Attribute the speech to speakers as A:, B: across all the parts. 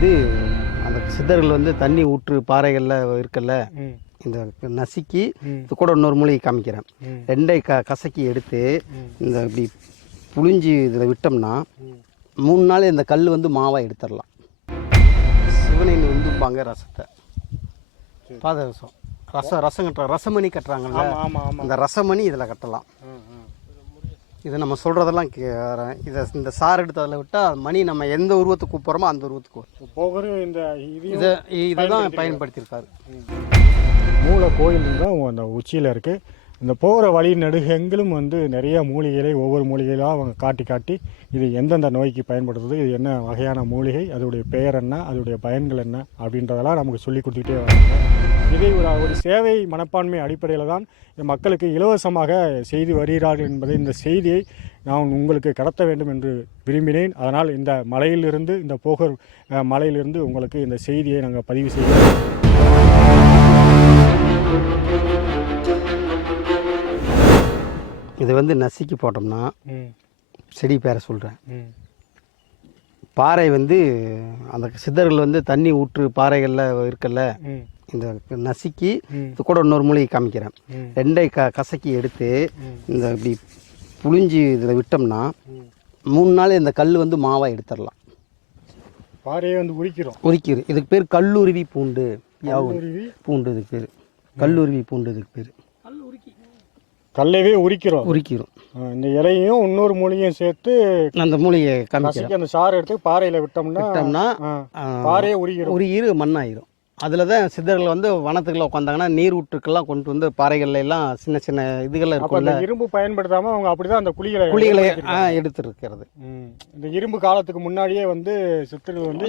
A: வந்து அந்த சித்தர்கள் வந்து தண்ணி ஊற்று பாறைகளில் இருக்குல்ல
B: ம்.
A: இந்த நசுக்கி. இது கூட இன்னொரு மூலிகை காமிக்கிறேன். ரெண்டை க கசக்கி எடுத்து இந்த இப்படி புழிஞ்சி இதில் விட்டோம்னா. மூணு நாள் இந்த கல் வந்து மாவாக எடுத்துடலாம். சிவனின் வந்துப்பாங்க ரசத்தை. பாதரசம். ரசம் ரசம் கட்டுற ரசமணி கட்டுறாங்கல்ல அந்த ரசமணி இதில் கட்டலாம். இது நம்ம சொல்கிறதெல்லாம் இதை இந்த சார் எடுத்து அதில் விட்டால் மணி நம்ம எந்த உருவத்துக்கு கூப்பிட்றோமோ அந்த உருவத்துக்கு
B: போகரு இந்த இதையும்
A: இதை இதுதான் பயன்படுத்தியிருக்காரு.
B: மூல கோயில் தான் அந்த உச்சியில் இருக்குது இந்த போகிற வழி நெடுகெங்கிலும் வந்து நிறைய மூலிகைகளை ஒவ்வொரு மூலிகைகளாக அவங்க காட்டி காட்டி இது எந்தெந்த நோய்க்கு பயன்படுத்துது இது என்ன வகையான மூலிகை அதோடைய பெயர் என்ன அதோடைய பயன்கள் என்ன அப்படின்றதெல்லாம் நமக்கு சொல்லி கொடுத்துக்கிட்டே வராங்க. இதை ஒரு ஒரு சேவை மனப்பான்மை அடிப்படையில் தான் மக்களுக்கு இலவசமாக செய்து வருகிறார்கள் என்பதை இந்த செய்தியை நான் உங்களுக்கு கடத்த வேண்டும் என்று விரும்பினேன். அதனால் இந்த மலையிலிருந்து இந்த போகர் மலையிலிருந்து உங்களுக்கு இந்த செய்தியை நாங்கள் பதிவு செய்கிறோம்.
A: இது வந்து நசுக்கி போட்டோம்னா செடி பேரை சொல்கிறேன் பாறை வந்து அந்த சித்தர்கள் வந்து தண்ணி ஊற்று பாறைகளில் இருக்குல்ல
B: ம்.
A: இந்த நசுக்கி. இது கூட இன்னொரு மூலிகை காமிக்கிறேன். ரெண்டை க கசக்கி எடுத்து இந்த இப்படி புழிஞ்சி இதில் விட்டோம்னா. மூணு நாள் இந்த கல் வந்து மாவாக எடுத்துடலாம்.
B: பாறையை வந்து உரிக்கிறோம்.
A: உரிக்கிறு இதுக்கு பேர் கல்லுருவி பூண்டு. பூண்டு இதுக்கு பேர். கல்லுருவி பூண்டு இதுக்கு பேர்.
B: கல்லவே உரிக்கிறோம்.
A: உரிக்கிறோம்.
B: இந்த இலையும் இன்னொரு மூலிகையும் சேர்த்து
A: அந்த மூலிகையை
B: கசக்கி அந்த சாறு எடுத்து பாறையில விட்டோம்னா
A: விட்டோம்னா
B: பாறையே உரிக்கிறோம்.
A: உருகிரு மண்ணாயிரும். அதில் தான் சித்தர்கள் வந்து வனத்துக்குள்ள உட்காந்தாங்கன்னா நீர் ஊற்றுக்கெல்லாம் கொண்டு வந்து பாறைகள்ல எல்லாம் சின்ன சின்ன இதுகள் இருக்கும்ல.
B: இரும்பு பயன்படுத்தாம அவங்க அப்படிதான் அந்த குழிகளை
A: குழிகளை எடுத்துருக்கிறது.
B: இந்த இரும்பு காலத்துக்கு முன்னாடியே வந்து சித்தர்கள் வந்து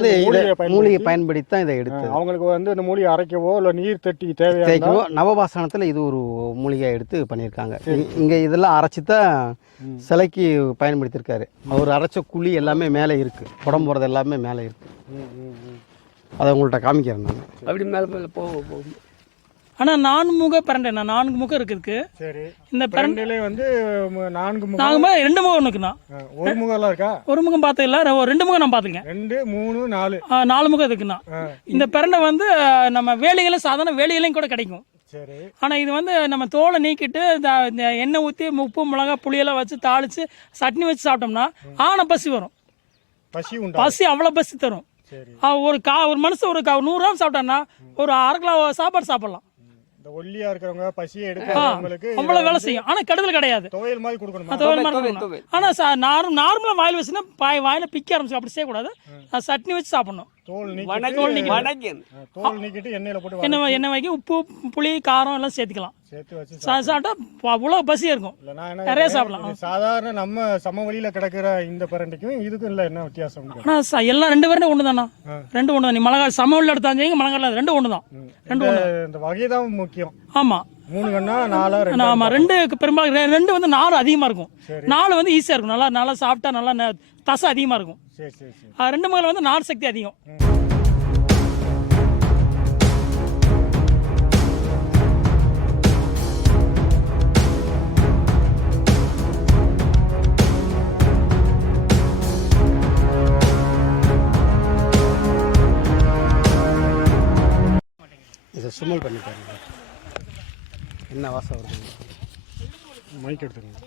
A: மூலிகை
B: பயன்படுத்தி
A: தான் இதை எடுத்து.
B: அவங்களுக்கு வந்து இந்த மூலிகை அரைக்கவோ இல்ல நீர் தட்டி
A: தேய்க்கவோ நவபாசனத்தில் இது ஒரு மூலிகை எடுத்து பண்ணியிருக்காங்க. இங்க- இதெல்லாம் அரைச்சி தான். சிலைக்கு பயன்படுத்தியிருக்காரு. அவர் அரைச்ச குழி எல்லாமே மேலே இருக்கு. புடம் போகிறது எல்லாமே மேலே இருக்கு.
B: ம், ம், ம்.
A: அதை உங்கள்கிட்ட காமிக்கிறேன் நான்.
C: அப்படி மேலே மேலே போக போகும்
D: ஆனால் நான்முக பிரண்டை நான் நான்கு முகம் இருக்குதுக்கு
B: சரி.
D: இந்த பிரண்டை
B: பிரண்டிலே வந்து நான்கு முகம்.
D: நாங்கள் ரெண்டு முகம் இருக்குண்ணா
B: ஆ, ஒரு முகம் எல்லாம் இருக்கா?
D: ஒரு முகம் பார்த்ததில்ல ரெ- ரெண்டு முகம் நான் பார்த்துருக்கேன்.
B: ரெண்டு மூணு நாலு.
D: ஆ, நாலு முகம் இருக்குண்ணா இந்த பிரண்டை வந்து நம்ம வேலிகளும் சாதாரண வேலிகளையும் கூட கிடைக்கும்.
B: சரி.
D: ஆனால் இது வந்து நம்ம தோலை நீக்கிட்டு எண்ணெய் ஊற்றி உப்பு மிளகா புளியெல்லாம் வச்சு தாளித்து சட்னி வச்சு சாப்பிட்டோம்னா ஆன பசி வரும்.
B: பசி உண்டா
D: பசி அவ்வளோ பசி தரும். ஒரு கா ஒரு மனுஷன் ஒரு நூறு கிராம் சாப்பிட்டான்னா ஒரு அரை கிலோ சாப்பாடு சாப்பிடலாம்.
B: இந்த ஒல்லியா இருக்கிறவங்க பசியை எடுக்கிறவங்களுக்கு
D: அவ்வளோ வேலை செய்யும். ஆனால் கெடுதல் கிடையாது.
B: துவையல் மாதிரி கொடுக்கணுமா?
D: அது ஒரு
C: துவை,
D: மாதிரி.
C: துவை.
D: ஆனா சா நார் நார்மலாக வாயில் வச்சுன்னா பாய் வாயில் பிக்க ஆரம்பிச்சு அப்படி செய்யக்கூடாது. அது சட்னி வச்சு சாப்பிடணும்.
B: தோல்
C: வணக்கம்
B: நீக்கிட்டு.
C: வணக்கம்
B: ஆ, தோல் நீக்கிட்டு எண்ணெயில போட்டு
D: எண்ணெய் வ- எண்ணெய் வைக்க? உப்பு புளி காரம் எல்லாம் சேர்த்துக்கலாம்.
B: சேர்த்து வச்சு
D: சா- சாப்பிட்டா ப- அவ்வளோ பசியாக இருக்கும்.
B: இல்ல நான் என்ன
D: நிறைய சாப்பிடலாம்.
B: சாதாரண நம்ம சமவெளியில கிடக்கிற இந்த பிரண்டைக்கும் இதுக்கும் இல்ல என்ன வித்தியாசம்
D: ஆனால் எல்லாம் ரெண்டு பேரும் ஒன்று தானா. ரெண்டு ஒன்று தான். நீ மழை சமவெளியில் எடுத்தாங்க சரி மழை ரெண்டு ஒன்று தான். ரெண்டு ஒன்று
B: இந்த வகை தான் முக்கியம்.
D: ஆமாம்
B: மூணு கண்ணா நாலா ரெண்டு
D: ஆமாம் ரெண்டு பெரும்பாலும் ரெண்டு வந்து நாலு அதிகமாக இருக்கும். நாலு வந்து ஈஸியாக இருக்கும். நல்லா நல்லா சாப்பிட்டா நல்லா தசை அதிகமாக இருக்கும்.
B: சரி சரி சரி.
D: ஆ, ரெண்டு முதல்ல வந்து நார் சக்தி அதிகம்.
A: இதை சுமல் பண்ணி பாருங்க என்ன வாசம் வருது?
B: மைக் எடுத்துக்கங்க.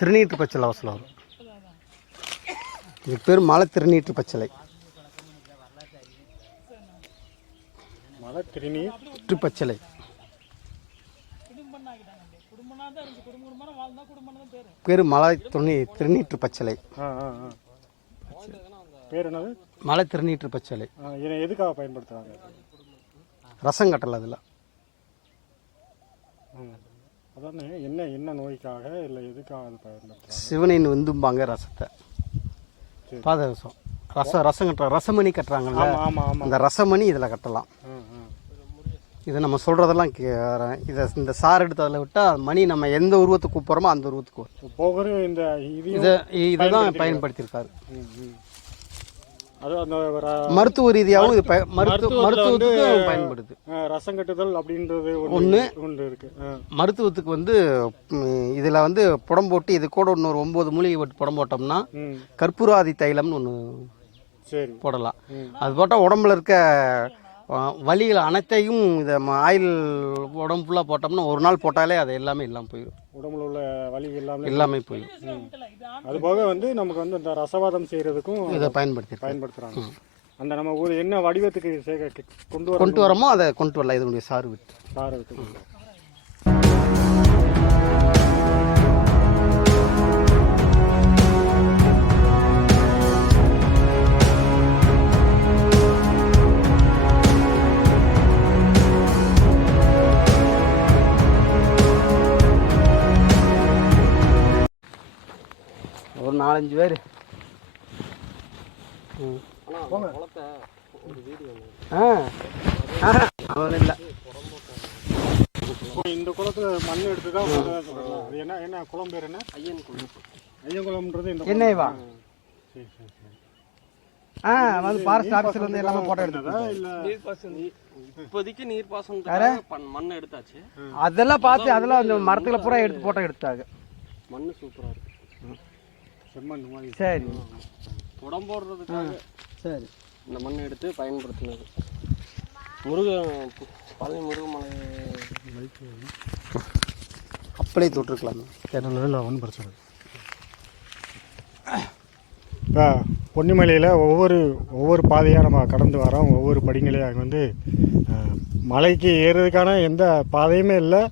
A: திருநீற்று பச்சளை வாசல் வரும். இது பேர் மலை திருநீற்று பச்சளை
B: மலை திருநீர்
A: சுற்று பச்சளை
D: பேர்.
A: மலை துணி திருநீற்று பச்சளை
B: பேர் என்னது?
A: மலை திருநீற்று பச்சளை
B: ஆ, இதை எதுக்காக பயன்படுத்துறாங்க?
A: ரசம் கட்டலை அதில்.
B: அதானே என்ன என்ன நோய்க்காக இல்லை எதுக்காக அது பயன்படுத்துறாங்க?
A: சிவனின் வந்தும்பாங்க ரசத்தை. பாதரசம் ரசம். ரசம் கட்டுற ரசமணி கட்டுறாங்கல்ல? அந்த ரசமணி இதில் கட்டலாம். இது நம்ம சொல்கிறதெல்லாம் இதை இந்த சார் எடுத்து அதில் விட்டால் மணி நம்ம எந்த உருவத்துக்கு கூப்பிட்றோமோ அந்த உருவத்துக்கு
B: போகரு இந்த இதையும்
A: இதை இதுதான் பயன்படுத்தியிருக்காரு. மருத்துவ ரீதியாகவும் இது மருத்துவத்துக்கு பயன்படுது.
B: ரசம் கட்டுதல் அப்படின்றது. ஒன்று ஒன்று இருக்கு.
A: மருத்துவத்துக்கு வந்து இதில் வந்து புடம் போட்டு இது கூட இன்னொரு ஒம்பது மூலிகை போட்டு புடம் போட்டோம்னா கற்பூராதி தைலம்னு ஒன்று
B: சரி.
A: போடலாம். அது போட்டால் உடம்புல இருக்க வலிகள் அனைத்தையும் இதை ஆயில் உடம்பு ஃபுல்லாக போட்டோம்னா ஒரு நாள் போட்டாலே அது எல்லாமே இல்லாமல் போயிடும்.
B: உடம்புல உள்ள வலி எல்லாமே
A: எல்லாமே போயிடும்.
B: அது போக வந்து நமக்கு வந்து இந்த ரசவாதம் செய்யறதுக்கும்
A: இதை பயன்படுத்தி
B: பயன்படுத்துறாங்க. அந்த நம்ம ஒரு என்ன வடிவத்துக்கு கொண்டு வர
A: கொண்டு வரோமோ அதை கொண்டு வரலாம். இதனுடைய சாறு விட்டு.
B: சாரத்துக்கு
A: ஒரு நாலஞ்சு பேர். ஆ. இல்லை.
B: இப்போ இந்த குளத்துல மண் எடுத்து தான் என்ன என்ன குளம் பேர் என்ன? ஐயன் குளம். ஐயன் குளம்ன்றது இந்த குளம்.
A: என்னைவா
B: சரி சரி சரி.
A: ஆ வந்து ஃபாரஸ்ட் ஆஃபீஸில் வந்து எல்லாமே போட்டோ
B: எடுத்ததா இல்ல?
C: நீர்ப்பாசனம் இப்போதைக்கு நீர்ப்பாசனம் மண் எடுத்தாச்சு.
A: அதெல்லாம் பார்த்து அதெல்லாம் அந்த மரத்துல பூரா எடுத்து போட்டோ எடுத்தாங்க.
C: மண் சூப்பரா இருக்கு.
B: செம்மண் மாதிரி
A: சரி.
C: உடம் போடுறதுக்காக
A: சரி.
C: இந்த மண் எடுத்து பயன்படுத்தினது. முருகன் பழனி முருகமலை
A: அப்படியே தொட்டிருக்கலாம்.
B: இல்லை ஒன்றும் பிரச்சனை இல்லை. இப்போ பொன்னிமலையில் ஒவ்வொரு ஒவ்வொரு பாதையாக நம்ம கடந்து வரோம். ஒவ்வொரு படிங்களையும் அங்கே வந்து மலைக்கு ஏறுறதுக்கான எந்த பாதையுமே இல்லை.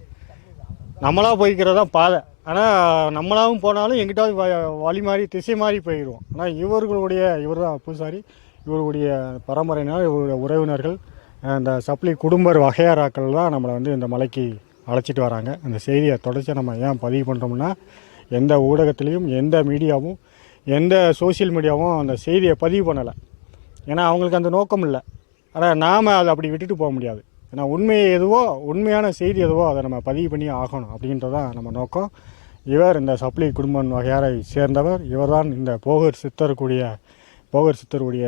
B: நம்மளாக போய்க்கிறதா பாதை. ஆனால் நம்மளாகவும் போனாலும் எங்கிட்டாவது வ- வழி மாறி திசை மாறி போயிடுவோம். ஆனால் இவர்களுடைய இவர் தான் பூசாரி இவர்களுடைய பரம்பரையினர் இவருடைய உறவினர்கள் இந்த சப்ளி குடும்பர் வகையாராக்கள் தான் நம்மளை வந்து இந்த மலைக்கு அழைச்சிட்டு வராங்க. அந்த செய்தியை தொடர்ச்சி நம்ம ஏன் பதிவு பண்ணுறோம்னா எந்த ஊடகத்துலேயும் எந்த மீடியாவும் எந்த சோஷியல் மீடியாவும் அந்த செய்தியை பதிவு பண்ணலை. ஏன்னா அவங்களுக்கு அந்த நோக்கம் இல்லை. ஆனால் நாம் அதை அப்படி விட்டுட்டு போக முடியாது. ஏன்னா உண்மை எதுவோ உண்மையான செய்தி எதுவோ அதை நம்ம பதிவு பண்ணி ஆகணும் அப்படின்றதான் நம்ம நோக்கம். இவர் இந்த சப்ளி குடும்பம் வகையாரை சேர்ந்தவர். இவர்தான் இந்த போகர் சித்தருக்குரிய போகர் சித்தருடைய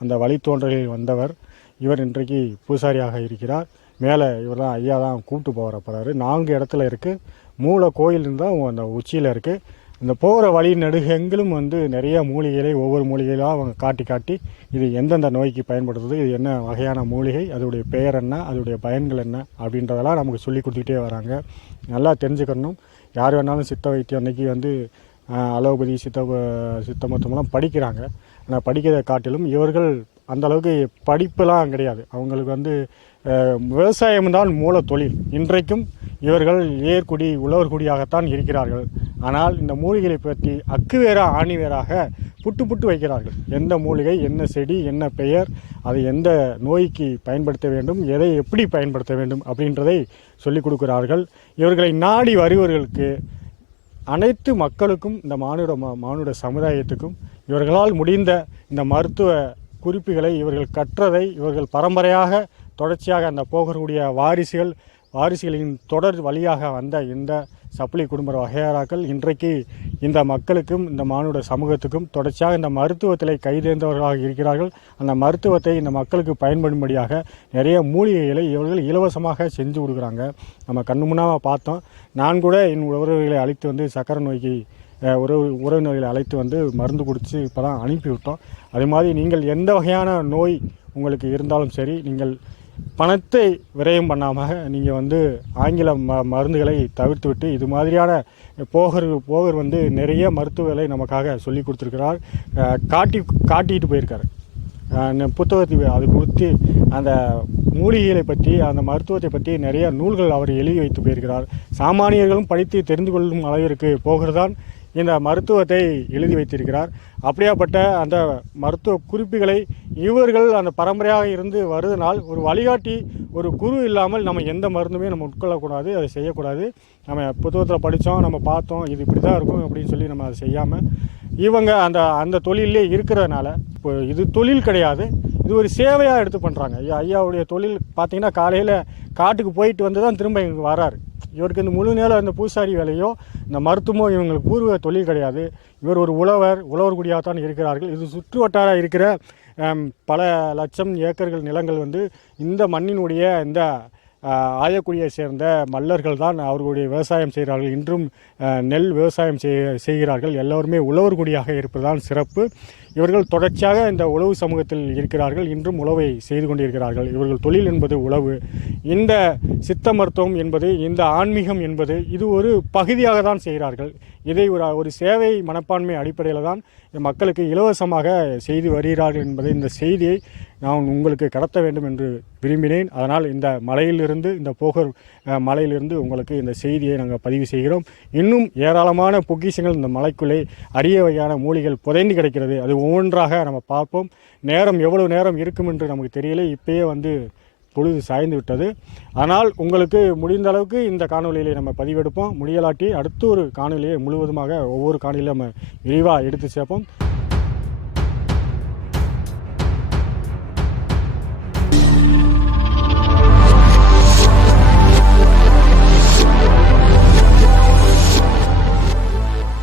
B: அந்த வழித்தோன்றலில் வந்தவர். இவர் இன்றைக்கு பூசாரியாக இருக்கிறார். மேலே இவர் தான் ஐயா தான் கூப்பிட்டு போகிற போகிறாரு நான்கு இடத்துல இருக்குது மூல கோயில் தான் அந்த உச்சியில் இருக்குது இந்த போகிற வழி நெடுகெங்கிலும் வந்து நிறைய மூலிகைகளை ஒவ்வொரு மூலிகைகளாக அவங்க காட்டி காட்டி இது எந்தெந்த நோய்க்கு பயன்படுத்துது இது என்ன வகையான மூலிகை அதோடைய பெயர் என்ன அதோடைய பயன்கள் என்ன அப்படின்றதெல்லாம் நமக்கு சொல்லி கொடுத்துக்கிட்டே வராங்க. நல்லா தெரிஞ்சுக்கணும். யார் வேணாலும் சித்த வைத்தியம் அன்னைக்கு வந்து அலோபதி சித்த சித்த மருத்துவம்லாம் படிக்கிறாங்க. ஆனால் படிக்கிறதை காட்டிலும் இவர்கள் அந்தளவுக்கு படிப்பெல்லாம் கிடையாது. அவங்களுக்கு வந்து விவசாயம்தான் மூல தொழில் இன்றைக்கும் இவர்கள் ஏர்குடி உழவர்குடியாகத்தான் இருக்கிறார்கள். ஆனால் இந்த மூலிகைகளை பற்றி அக்குவேரா ஆணிவேராக புட்டு புட்டு வைக்கிறார்கள். எந்த மூலிகை என்ன செடி என்ன பெயர் அதை எந்த நோய்க்கு பயன்படுத்த வேண்டும் எதை எப்படி பயன்படுத்த வேண்டும் அப்படின்றதை சொல்லிக் கொடுக்கிறார்கள். இவர்களை நாடி வருவர்களுக்கு அனைத்து மக்களுக்கும் இந்த மானுட மானுட சமுதாயத்துக்கும் இவர்களால் முடிந்த இந்த மருத்துவ குறிப்புகளை இவர்கள் கற்றதை இவர்கள் பரம்பரையாக தொடர்ச்சியாக அந்த போகக்கூடிய வாரிசுகள் வாரிசுகளின் தொடர் வழியாக வந்த இந்த சப்ளி குடும்ப வகையாராக்கள் இன்றைக்கு இந்த மக்களுக்கும் இந்த மானுட சமூகத்துக்கும் தொடர்ச்சியாக இந்த மருத்துவத்தில் கைதேர்ந்தவர்களாக இருக்கிறார்கள். அந்த மருத்துவத்தை இந்த மக்களுக்கு பயன்படும்படியாக நிறைய மூலிகைகளை இவர்கள் இலவசமாக செஞ்சு கொடுக்குறாங்க. நம்ம கண்ணு முன்னாக பார்த்தோம். நான் கூட என் உறவுகளை அழைத்து வந்து சக்கரை நோய்க்கு உறவு உறவினர்களை அழைத்து வந்து மருந்து குடித்து இப்போ தான் அனுப்பிவிட்டோம். அதே மாதிரி நீங்கள் எந்த வகையான நோய் உங்களுக்கு இருந்தாலும் சரி நீங்கள் பணத்தை விரயம் பண்ணாமல் நீங்கள் வந்து ஆங்கில ம மருந்துகளை தவிர்த்து விட்டு இது மாதிரியான போகர் போகர் வந்து நிறைய மருத்துவங்களை நமக்காக சொல்லி கொடுத்துருக்கிறார். காட்டி காட்டிட்டு போயிருக்காரு. புத்தகத்தை அது குறித்து அந்த மூலிகைகளை பற்றி அந்த மருத்துவத்தை பற்றி நிறைய நூல்கள் அவர் எழுதி வைத்து போயிருக்கிறார். சாமானியர்களும் படித்து தெரிந்து கொள்ளும் அளவிற்கு போகிறதான் இந்த மருத்துவத்தை எழுதி வைத்திருக்கிறார். அப்படியாப்பட்ட அந்த மருத்துவ குறிப்புகளை இவர்கள் அந்த பரம்பரையாக இருந்து வருதனால் ஒரு வழிகாட்டி ஒரு குரு இல்லாமல் நம்ம எந்த மருந்துமே நம்ம உட்கொள்ளக்கூடாது அதை செய்யக்கூடாது. நம்ம புத்தகத்தில் படித்தோம் நம்ம பார்த்தோம் இது இப்படி தான் இருக்கும் அப்படின்னு சொல்லி நம்ம அதை செய்யாமல் இவங்க அந்த அந்த தொழிலே இருக்கிறதுனால இப்போ இது தொழில் கிடையாது இது ஒரு சேவையாக எடுத்து பண்ணுறாங்க ஐயா ஐயாவுடைய தொழில் பார்த்தீங்கன்னா காலையில் காட்டுக்கு போயிட்டு வந்து தான் திரும்ப இங்கே வராரு. இவருக்கு இந்த முழு நேரம் இந்த பூசாரி வேலையோ இந்த மருத்துவமோ இவங்களுக்கு பூர்வ தொழில் கிடையாது. இவர் ஒரு உழவர் உழவர் குடியாக தான் இருக்கிறார்கள். இது சுற்று வட்டார இருக்கிற பல லட்சம் ஏக்கர்கள் நிலங்கள் வந்து இந்த மண்ணினுடைய இந்த ஆயக்குடியை சேர்ந்த மல்லர்கள் தான் அவர்களுடைய விவசாயம் செய்கிறார்கள். இன்றும் நெல் விவசாயம் செய்கிறார்கள். எல்லோருமே உழவர் குடியாக இருப்பதுதான் சிறப்பு. இவர்கள் தொடர்ச்சியாக இந்த உழவு சமூகத்தில் இருக்கிறார்கள். இன்றும் உழவை செய்து கொண்டிருக்கிறார்கள். இவர்கள் தொழில் என்பது உழவு. இந்த சித்த மருத்துவம் என்பது இந்த ஆன்மீகம் என்பது இது ஒரு பகுதியாக தான் செய்கிறார்கள். இதை ஒரு ஒரு சேவை மனப்பான்மை அடிப்படையில் தான் மக்களுக்கு இலவசமாக செய்து வருகிறார்கள் என்பதை இந்த செய்தியை நான் உங்களுக்கு கடத்த வேண்டும் என்று விரும்பினேன். அதனால் இந்த மலையிலிருந்து இந்த போகர் மலையிலிருந்து உங்களுக்கு இந்த செய்தியை நாங்கள் பதிவு செய்கிறோம். இன்னும் ஏராளமான பொக்கிஷங்கள் இந்த மலைக்குள்ளே அரிய வகையான மூலிகள் புதைந்து கிடைக்கிறது. அது ஒவ்வொன்றாக நம்ம பார்ப்போம். நேரம் எவ்வளவு நேரம் இருக்கும் என்று நமக்கு தெரியல. இப்பயே வந்து பொழுது சாய்ந்து விட்டது. ஆனால் உங்களுக்கு முடிந்த அளவுக்கு இந்த காணொலியிலே நம்ம பதிவெடுப்போம். முடியலாட்டி அடுத்த ஒரு காணொலியை முழுவதுமாக ஒவ்வொரு காணொலியும் நம்ம விரிவாக எடுத்து சேர்ப்போம்.